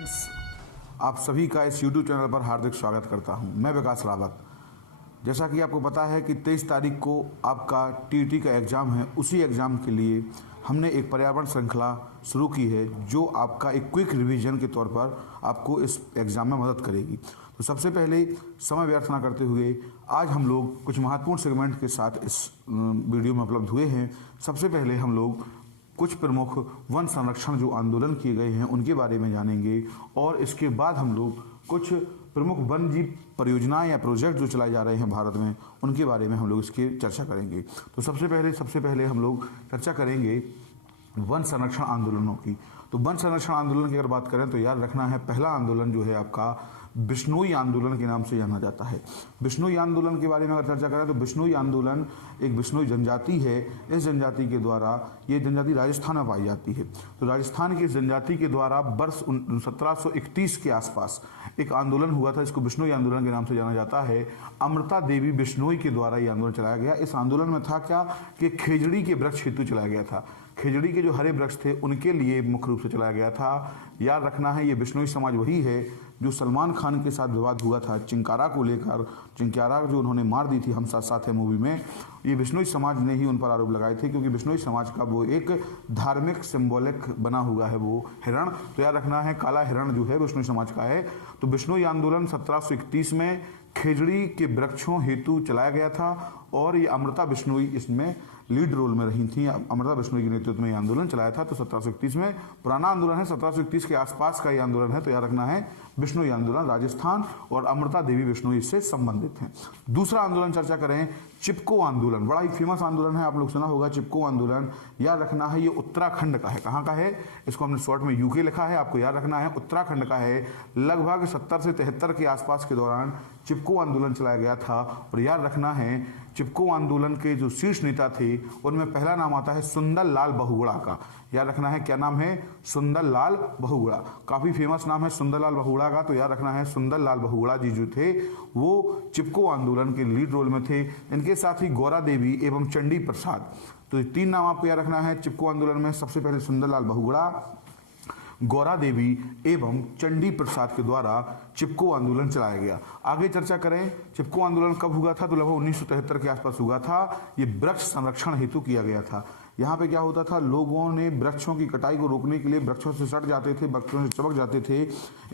आप सभी का इस YouTube चैनल पर हार्दिक स्वागत करता हूं। मैं विकास रावत। जैसा कि आपको पता है कि 23 तारीख को आपका TET का एग्ज़ाम है। उसी एग्ज़ाम के लिए हमने एक पर्यावरण श्रृंखला शुरू की है जो आपका एक क्विक रिवीजन के तौर पर आपको इस एग्ज़ाम में मदद करेगी। तो सबसे पहले समय व्यर्थ ना करते हुए आज हम लोग कुछ महत्वपूर्ण सेगमेंट के साथ इस वीडियो में उपलब्ध हुए हैं। सबसे पहले हम लोग कुछ प्रमुख वन संरक्षण जो आंदोलन किए गए हैं उनके बारे में जानेंगे और इसके बाद हम लोग कुछ प्रमुख वन जीव परियोजनाएं या प्रोजेक्ट जो चलाए जा रहे हैं भारत में उनके बारे में हम लोग इसकी चर्चा करेंगे। तो सबसे पहले हम लोग चर्चा करेंगे वन संरक्षण आंदोलनों की। तो वन संरक्षण आंदोलन की अगर बात करें तो याद रखना है पहला आंदोलन जो है आपका बिश्नोई आंदोलन के नाम से जाना जाता है। बिश्नोई आंदोलन के बारे में अगर चर्चा करें तो बिश्नोई आंदोलन एक बिश्नोई जनजाति है। इस जनजाति के द्वारा, ये जनजाति राजस्थान में पाई जाती है। तो राजस्थान की इस जनजाति के द्वारा वर्ष 1731 के आसपास एक आंदोलन हुआ था। इसको बिश्नोई आंदोलन के नाम से जाना जाता है। अमृता देवी बिश्नोई के द्वारा ये आंदोलन चलाया गया। इस आंदोलन में था क्या कि खेजड़ी के वृक्ष हेतु चलाया गया था। खेजड़ी के जो हरे वृक्ष थे उनके लिए मुख्य रूप से चलाया गया था। याद रखना है ये बिश्नोई समाज वही है जो सलमान खान के साथ विवाद हुआ था चिंकारा को लेकर। चिंकारा जो उन्होंने मार दी थी हम साथ साथ है मूवी में, ये बिश्नोई समाज ने ही उन पर आरोप लगाए थे क्योंकि बिश्नोई समाज का वो एक धार्मिक सिंबॉलिक बना हुआ है वो हिरण। तो याद रखना है काला हिरण जो है बिश्नोई समाज का है। तो बिश्नोई आंदोलन 1731 में खेजड़ी के वृक्षों हेतु चलाया गया था और ये अमृता बिश्नोई इसमें लीड रोल में रही थी। अमृता बिश्नोई के नेतृत्व में ये आंदोलन चलाया था। तो 1731 में पुराना आंदोलन है, 1731 के आसपास का ये आंदोलन है। तो याद रखना है बिश्नोई आंदोलन राजस्थान और अमृता देवी बिश्नोई इससे संबंधित हैं। दूसरा आंदोलन चर्चा करें चिपको आंदोलन। बड़ा ही फेमस आंदोलन है, आप लोग सुना होगा चिपको आंदोलन। याद रखना है ये उत्तराखंड का है। कहाँ का है? इसको हमने शॉर्ट में यूके लिखा है, आपको याद रखना है उत्तराखंड का है। लगभग 70 से 73 के आसपास के दौरान चिपको आंदोलन चलाया गया था। और याद रखना है चिपको आंदोलन के जो शीर्ष नेता थे उनमें पहला नाम आता है सुंदर लाल बहुगुणा का। याद रखना है क्या नाम है? सुंदर लाल बहुगुणा। काफ़ी फेमस नाम है सुंदर लाल बहुगुणा का। तो याद रखना है सुंदर लाल बहुगुणा जी जो थे वो चिपको आंदोलन के लीड रोल में थे। इनके साथ ही गौरा देवी एवं चंडी प्रसाद। तो ये तीन नाम आपको याद रखना है चिपको आंदोलन में। सबसे पहले सुंदर लाल बहुगुणा, गौरा देवी एवं चंडी प्रसाद के द्वारा चिपको आंदोलन चलाया गया। आगे चर्चा करें चिपको आंदोलन कब हुआ था तो लगभग 1973 के आसपास हुआ था। ये वृक्ष संरक्षण हेतु किया गया था। यहाँ पे क्या होता था, लोगों ने वृक्षों की कटाई को रोकने के लिए वृक्षों से सट जाते थे, वृक्षों से चिपक जाते थे।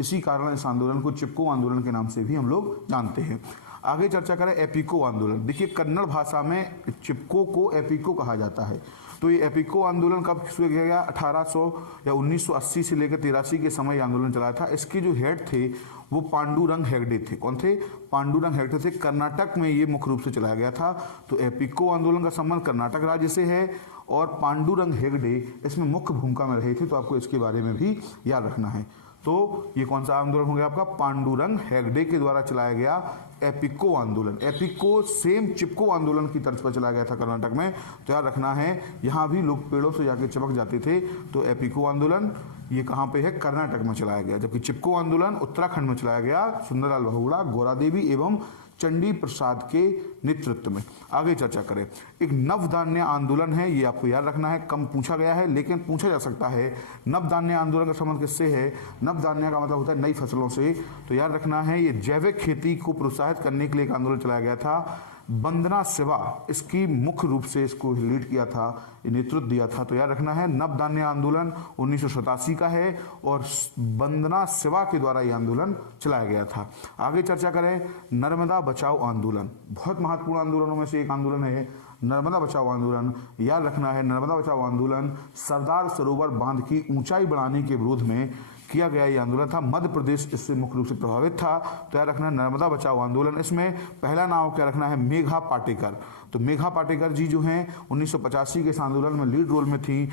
इसी कारण इस आंदोलन को चिपको आंदोलन के नाम से भी हम लोग जानते हैं। आगे चर्चा करें एपिको आंदोलन। देखिए कन्नड़ भाषा में चिपको को एपिको कहा जाता है। तो ये एपिको आंदोलन कब शुरू किया गया? 1800 या 1980 से लेकर 83 के समय आंदोलन चलाया था। इसके जो हेड थे वो पांडुरंग हेगड़े थे। कौन थे? पांडुरंग हेगड़े थे। कर्नाटक में ये मुख्य रूप से चलाया गया था। तो एपिको आंदोलन का संबंध कर्नाटक राज्य से है और पांडुरंग हेगड़े इसमें मुख्य भूमिका में रहे थे। तो आपको इसके बारे में भी याद रखना है। तो ये कौन सा आंदोलन हो गया आपका? पांडुरंग हेगड़े के द्वारा चलाया गया एपिको आंदोलन। एपिको सेम चिपको आंदोलन की तर्ज पर चलाया गया था कर्नाटक में। तो याद रखना है यहाँ भी लोग पेड़ों से जाके चिपक जाते थे। तो एपिको आंदोलन ये कहाँ पे है? कर्नाटक में चलाया गया। जबकि चिपको आंदोलन उत्तराखंड में चलाया गया सुंदरलाल बहुगुणा, गौरा देवी एवं चंडी प्रसाद के नेतृत्व में। आगे चर्चा करें एक नवधान्य आंदोलन है। ये आपको याद रखना है, कम पूछा गया है लेकिन पूछा जा सकता है। नवधान्य आंदोलन का संबंध किससे है? नवधान्य का मतलब होता है नई फसलों से। तो याद रखना है ये जैविक खेती को प्रोत्साहित करने के लिए एक आंदोलन चलाया गया था। वंदना शिवा इसकी मुख्य रूप से इसको लीड किया था, नेतृत्व दिया था। तो याद रखना है नवधान्य आंदोलन 1987 का है और वंदना शिवा के द्वारा यह आंदोलन चलाया गया था। आगे चर्चा करें नर्मदा बचाओ आंदोलन। बहुत महत्वपूर्ण आंदोलनों में से एक आंदोलन है नर्मदा बचाओ आंदोलन। याद रखना है नर्मदा बचाओ आंदोलन सरदार सरोवर बांध की ऊंचाई बढ़ाने के विरोध में किया गया ये आंदोलन था। मध्य प्रदेश इससे मुख्य रूप से प्रभावित था। तो याद रखना नर्मदा बचाओ आंदोलन। इसमें पहला नाम क्या रखना है? मेघा पाटेकर। तो मेघा पाटेकर जी जो हैं 1985 के इस आंदोलन में लीड रोल में थी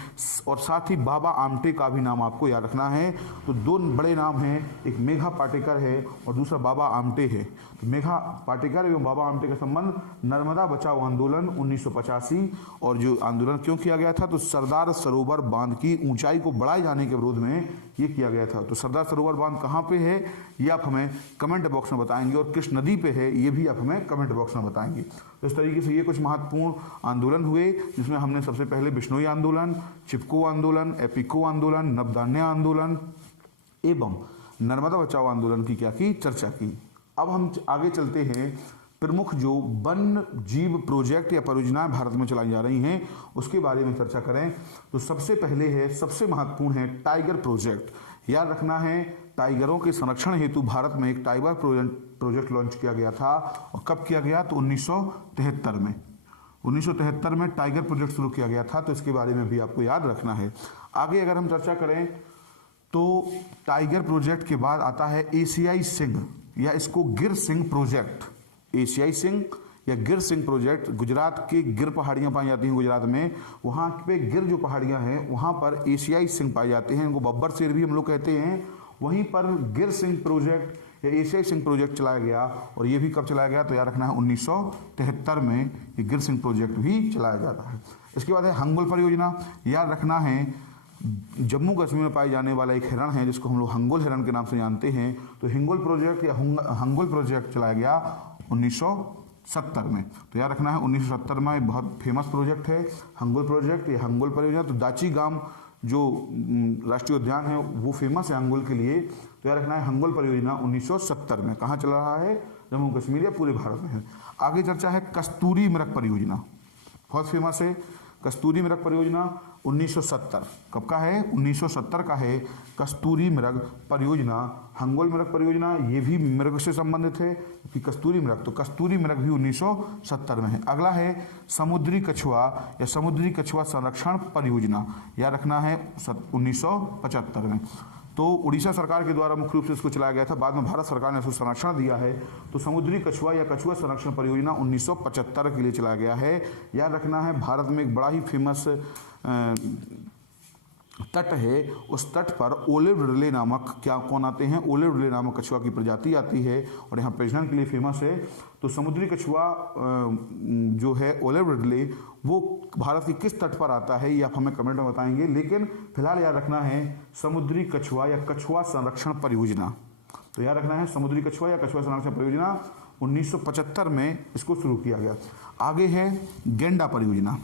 और साथ ही बाबा आमटे का भी नाम आपको याद रखना है। तो दो बड़े नाम हैं, एक मेघा पाटेकर है और दूसरा बाबा आमटे है। तो मेघा पाटेकर एवं बाबा आमटे का संबंध नर्मदा बचाओ आंदोलन 1985। और जो आंदोलन क्यों किया गया था? तो सरदार सरोवर बांध की ऊंचाई को बढ़ाए जाने के विरोध में ये किया गया था। तो सरदार सरोवर बांध कहाँ पे है ये आप हमें कमेंट बॉक्स में बताएंगे और किस नदी पे है ये भी आप हमें कमेंट बॉक्स में बताएंगे। तो इस तरीके से ये कुछ महत्वपूर्ण आंदोलन हुए जिसमें हमने सबसे पहले बिश्नोई आंदोलन, चिपको आंदोलन, एपिको आंदोलन, नवधान्य आंदोलन एवं नर्मदा बचाओ आंदोलन की क्या की, चर्चा की। अब हम आगे चलते हैं, प्रमुख जो वन जीव प्रोजेक्ट या परियोजनाएं भारत में चलाई जा रही हैं उसके बारे में चर्चा करें तो सबसे पहले है, सबसे महत्वपूर्ण है टाइगर प्रोजेक्ट। याद रखना है, टाइगरों के संरक्षण हेतु भारत में एक टाइगर प्रोजेक्ट लॉन्च किया गया था। और कब किया गया, तो 1973 में। 1973 में टाइगर प्रोजेक्ट शुरू किया गया था, तो इसके बारे में भी आपको याद रखना है। आगे अगर हम चर्चा करें तो टाइगर प्रोजेक्ट के बाद आता है एशियाई सिंह या इसको गिर सिंह प्रोजेक्ट। एशियाई सिंह या गिर सिंह प्रोजेक्ट, गुजरात की गिर पहाड़ियाँ पाई जाती हैं गुजरात में, वहाँ पे गिर जो पहाड़ियाँ हैं वहाँ पर एशियाई सिंह पाए जाते हैं, इनको बब्बर शेर भी हम लोग कहते हैं। वहीं पर गिर सिंह प्रोजेक्ट या एशियाई सिंह प्रोजेक्ट चलाया गया, और ये भी कब चलाया गया, तो याद रखना है 1973 में ये गिर सिंह प्रोजेक्ट भी चलाया जाता है। इसके बाद है हंगोल परियोजना। याद रखना है, जम्मू कश्मीर में पाए जाने वाला एक हिरण है जिसको हम लोग हंगोल हिरण के नाम से जानते हैं, तो हिंगोल प्रोजेक्ट या हंगोल प्रोजेक्ट चलाया गया 1970 में। तो याद रखना है 1970 में एक बहुत फेमस प्रोजेक्ट है हंगोल प्रोजेक्ट या हंगोल परियोजना। तो दाची गांव जो राष्ट्रीय उद्यान है वो फेमस है हंगोल के लिए, तो याद रखना है हंगोल परियोजना 1970 में कहाँ चल रहा है, जम्मू कश्मीर या पूरे भारत में है। आगे चर्चा है कस्तूरी मृग परियोजना, बहुत फेमस है कस्तूरी मृग परियोजना 1970। कब का है, 1970 का है कस्तूरी मृग परियोजना। हंगोल मृग परियोजना ये भी मृग से संबंधित है कि कस्तूरी मृग, तो कस्तूरी मृग भी 1970 में है। अगला है समुद्री कछुआ या समुद्री कछुआ संरक्षण परियोजना। याद रखना है 1975 में। तो उड़ीसा सरकार के द्वारा मुख्य रूप से इसको चलाया गया था, बाद में भारत सरकार ने इसको संरक्षण दिया है। तो समुद्री कछुआ या कछुआ संरक्षण परियोजना 1975 के लिए चलाया गया है। याद रखना है भारत में एक बड़ा ही फेमस तट है, उस तट पर ओलिव रिडले नामक कौन आते हैं, ओलिव रिडले नामक कछुआ की प्रजाति आती है और यहाँ प्रजनन के लिए फेमस है। तो समुद्री कछुआ जो है ओलिव रिडले वो भारत की किस तट पर आता है ये आप हमें कमेंट में बताएंगे, लेकिन फिलहाल याद रखना है समुद्री कछुआ या कछुआ संरक्षण परियोजना। तो याद रखना है समुद्री कछुआ या कछुआ संरक्षण परियोजना 1975 में इसको शुरू किया गया। आगे है गेंडा परियोजना।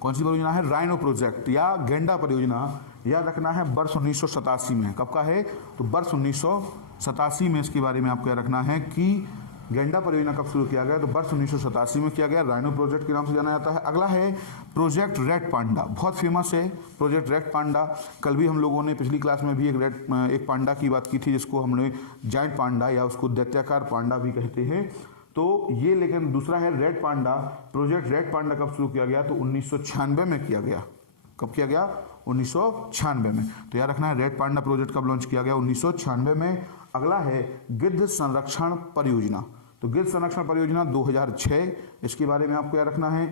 कौन सी परियोजना है, राइनो प्रोजेक्ट या गेंडा परियोजना। याद रखना है वर्ष 1987 में। कब का है, तो वर्ष 1987 में इसके बारे में आपको याद रखना है कि गेंडा परियोजना कब शुरू किया गया, तो वर्ष 1987 में किया गया, राइनो प्रोजेक्ट के नाम से जाना जाता है। अगला है प्रोजेक्ट रेड पांडा, बहुत फेमस है प्रोजेक्ट रेड पांडा। कल भी हम लोगों ने पिछली क्लास में भी एक पांडा की बात की थी जिसको हमने जायंट पांडा या उसको दैत्याकार पांडा भी कहते हैं। तो ये लेकिन दूसरा है red panda. Project red panda कब शुरू किया गया, तो 1996 में किया गया। कब किया गया, 1996 में। तो याद रखना है रेड पांडा प्रोजेक्ट कब लॉन्च किया गया, 1996 में। अगला है गिद्ध संरक्षण परियोजना। तो गिद्ध संरक्षण परियोजना 2006, इसके बारे में आपको याद रखना है।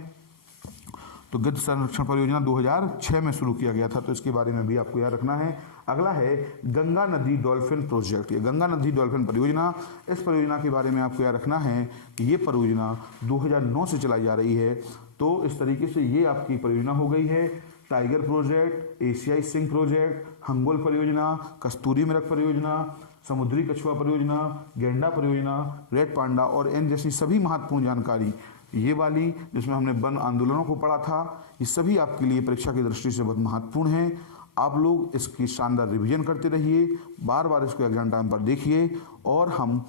तो गिद्ध संरक्षण परियोजना 2006 में शुरू किया गया था, तो इसके बारे में भी आपको याद रखना है। अगला है गंगा नदी डॉल्फिन प्रोजेक्ट, ये गंगा नदी डॉल्फिन परियोजना। इस परियोजना के बारे में आपको याद रखना है कि ये परियोजना 2009 से चलाई जा रही है। तो इस तरीके से ये आपकी परियोजना हो गई है टाइगर प्रोजेक्ट, एशियाई सिंह प्रोजेक्ट, हंगोल परियोजना, कस्तूरी मृग परियोजना, समुद्री कछुआ परियोजना, गेंडा परियोजना, रेड पांडा और इन जैसी सभी महत्वपूर्ण जानकारी, ये वाली जिसमें हमने वन आंदोलनों को पढ़ा था, ये सभी आपके लिए परीक्षा की दृष्टि से बहुत महत्वपूर्ण है। आप लोग इसकी शानदार रिवीजन करते रहिए, बार बार इसको एग्जाम टाइम पर देखिए, और हम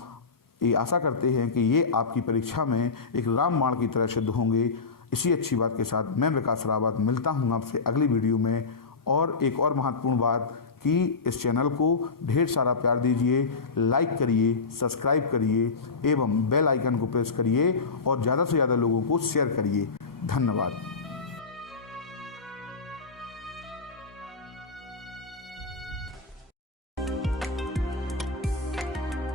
ये आशा करते हैं कि ये आपकी परीक्षा में एक रामबाण की तरह सिद्ध होंगे। इसी अच्छी बात के साथ मैं विकास रावत मिलता हूँ आपसे अगली वीडियो में। और एक और महत्वपूर्ण बात कि इस चैनल को ढेर सारा प्यार दीजिए, लाइक करिए, सब्सक्राइब करिए एवं बेल आइकन को प्रेस करिए और ज़्यादा से ज़्यादा लोगों को शेयर करिए। धन्यवाद।